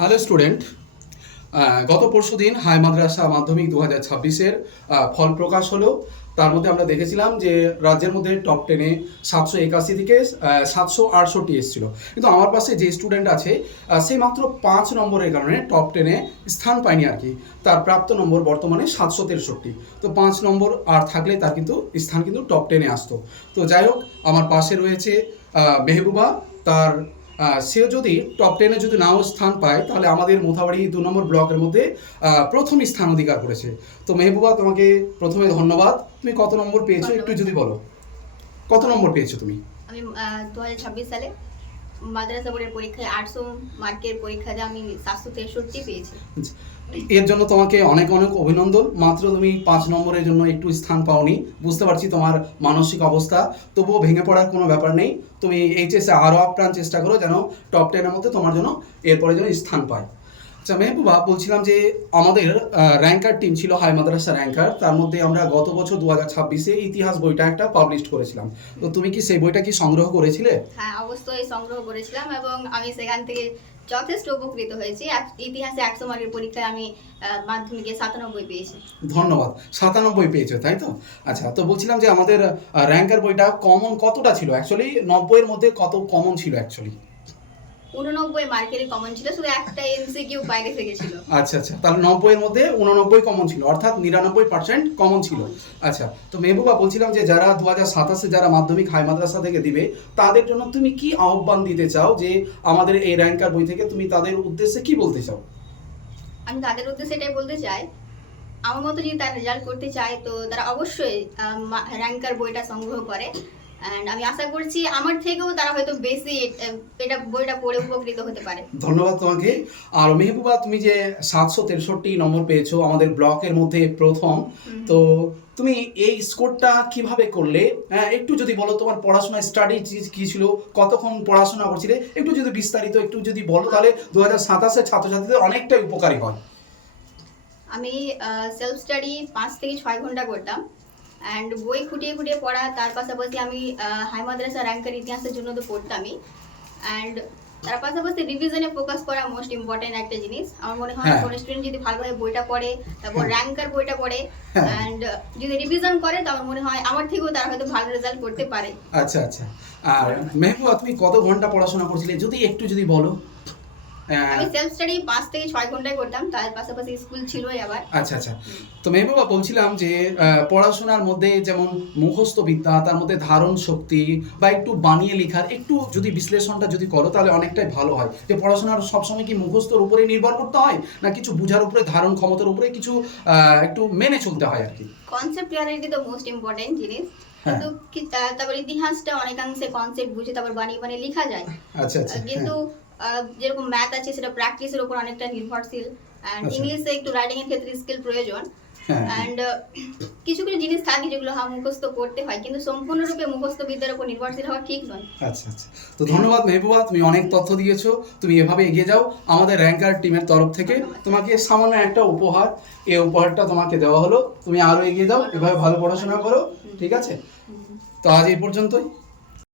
Hello student, গত পরশুদিন high মাদ্রাসা মাধ্যমিক 2026-এর ফল প্রকাশ হলো। তার মধ্যে আমরা দেখেছিলাম যে রাজ্যের মধ্যে টপ 10-এ 781 থেকে 768 এসেছিল, কিন্তু আমার পাশে যে স্টুডেন্ট আছে সে মাত্র 5 নম্বরের কারণে টপ 10-এ স্থান পায়নি আর কি। তার প্রাপ্ত নম্বর বর্তমানে 763। তো 5 নম্বর আর থাকলে তার কিন্তু স্থান কিন্তু টপ 10-এ আসতো। তো যাই হোক, আমার পাশে রয়েছে মেহবুবা। তার সেও যদি টপ 10-এ যদি নাও স্থান পায় তাহলে আমাদের মোথাবাড়ি 2 নম্বর ব্লকের মধ্যে প্রথম স্থান অধিকার করেছে। তো মেহবুবা, তোমাকে প্রথমে ধন্যবাদ। তুমি কত নম্বর পেয়েছো একটু যদি বলো, কত নম্বর পেয়েছো তুমি? আমি 2026 সালে মাদ্রাসা বোর্ডের পরীক্ষায় 800 মার্কের পরীক্ষাতে আমি 763 পেয়েছি। এর জন্য তোমাকে অনেক অনেক অভিনন্দন। মাত্র তুমি 5 নম্বরের জন্য একটু স্থান পাওনি, বুঝতে পারছি তোমার মানসিক অবস্থা, তবুও ভেঙে পড়ার কোনো ব্যাপার নেই। তুমি এইচএসে আরও আপ্রাণ চেষ্টা করো যেন টপ 10-এর মধ্যে তোমার জন্য এরপরে যেন স্থান পায়। আচ্ছা মেহবুবা, বলছিলাম যে আমাদের র্যাঙ্কার টিম ছিল হাই মাদ্রাসা র্যাঙ্কার। তার মধ্যে আমরা গত বছর 2026-এ ইতিহাস বইটা একটা পাবলিশ করেছিলাম। তো তুমি কি সেই বইটা কি সংগ্রহ করেছিলে? হ্যাঁ, অবশ্যই সংগ্রহ করেছিলাম এবং আমি সেখান থেকে যথেষ্ট উপকৃত হয়েছি। ইতিহাসে 100 মার্কের পরীক্ষায় আমি মাধ্যমিকে 97 পেয়েছি। ধন্যবাদ। 97 পেয়েছো, তাই তো? আচ্ছা, তো বলছিলাম যে আমাদের র্যাঙ্কার বইটা কমন কতটা ছিল অ্যাকচুয়ালি? 90-এর মধ্যে কত কমন ছিল অ্যাকচুয়ালি? 89 মার্কেরই কমন ছিল, শুধু একটা এমসিকিউ বাইরে থেকে ছিল। আচ্ছা আচ্ছা, তাহলে 90-এর মধ্যে 89 কমন ছিল, অর্থাৎ 99% কমন ছিল। আচ্ছা, তো মেহবুবা, বলছিলাম যে যারা 2027-এ যারা মাধ্যমিক হাই মাদ্রাসা থেকে দিবে তাদের জন্য তুমি কি আহ্বান দিতে চাও, যে আমাদের এই র্যাঙ্কার বই থেকে তুমি তাদের উদ্দেশ্যে কি বলতে চাও? আমি তাদের উদ্দেশ্যে এটাই বলতে চাই, আমার মতো যদি তারা রেজাল্ট করতে চায় তো তারা অবশ্যই র্যাঙ্কার বইটা সংগ্রহ করে। অ্যান্ড আমি আশা করছি আমার থেকেও তারা হয়তো বেশি এটা বইটা পড়ে উপকৃত হতে পারে। ধন্যবাদ তোমাকে। আর মেহবুবা, তুমি যে 763 নম্বর পেয়েছো আমাদের ব্লকের মধ্যে প্রথম, তো তুমি এই স্কোরটা কিভাবে করলে? একটু যদি বলো, তোমার পড়াশোনা স্টাডি কি ছিল, কতক্ষণ পড়াশোনা করছিলে, একটু যদি বিস্তারিত একটু যদি বলো তাহলে 2027-এর ছাত্রছাত্রীদের অনেকটাই উপকারী হয়। আমি সেলফ স্টাডি 5 থেকে 6 ঘন্টা করতাম, অ্যান্ড বই খুঁটিয়ে খুঁটিয়ে পড়া। তার পাশাপাশি আমি হাই মাদ্রাসা র্যাঙ্কের ইতিহাসের জন্য তো পড়তামই, অ্যান্ড তার পাশাপাশি রিভিশনে ফোকাস করা মোস্ট ইম্পর্টেন্ট একটা জিনিস। আমার মনে হয় কোনো স্টুডেন্ট যদি ভালোভাবে বইটা পড়ে, তারপর র্যাঙ্কার বইটা পড়ে, অ্যান্ড যদি রিভিশন করে, তো আমার মনে হয় আমার থেকেও তারা হয়তো ভালো রেজাল্ট করতে পারে। আচ্ছা আচ্ছা। আর মেহবুবা, তুমি কত ঘন্টা পড়াশোনা করছিলে যদি একটু যদি বলো? আমি সেলফ স্টাডি 5 থেকে 6 ঘন্টায় করতাম, তার পাশাপাশি স্কুল ছিলই আবার। আচ্ছা আচ্ছা। তো মেহবুবা, বলছিলাম যে পড়াশোনার মধ্যে যেমন মুখস্থ বিদ্যা, তার মধ্যে ধারণ শক্তি বা একটু বানিয়ে লেখার একটু যদি বিশ্লেষণটা যদি করো তাহলে অনেকটাই ভালো হয়। যে পড়াশোনার সবসময় কি মুখস্থর উপরে নির্ভর করতে হয়, না কিছু বুঝার উপরে, ধারণ ক্ষমতার উপরে কিছু একটু মেনে চলতে হয় আর কি? কনসেপ্ট ক্লিয়ারিটি তো মোস্ট ইম্পর্টেন্ট জিনিস, কিন্তু তারপর ইতিহাসটা অনেকাংশে কনসেপ্ট বুঝে তারপর বানিয়ে বানিয়ে লেখা যায়। আচ্ছা আচ্ছা। কিন্তু যেরকম ম্যাথ আছে সেটা প্র্যাকটিসের উপর অনেকটা নির্ভরশীল, অ্যান্ড ইংলিশে একটু রাইটিং এর ক্ষেত্রে স্কিল প্রয়োজন, অ্যান্ড কিছু কিছু জিনিস থাকে যেগুলো মুখস্থ করতে হয়, কিন্তু সম্পূর্ণরূপে মুখস্থ বিদ্যার উপর নির্ভরশীল হওয়া ঠিক নয়। আচ্ছা আচ্ছা। তো ধন্যবাদ মেহবুবা, তুমি অনেক তথ্য দিয়েছো। তুমি এভাবে এগিয়ে যাও। আমাদের র্যাঙ্কার টিমের তরফ থেকে তোমাকে সামান্য একটা উপহার, এই উপহারটা তোমাকে দেওয়া হলো। তুমি আরো এগিয়ে যাও, এভাবে ভালো পড়াশোনা করো, ঠিক আছে? তো আজ এই পর্যন্তই।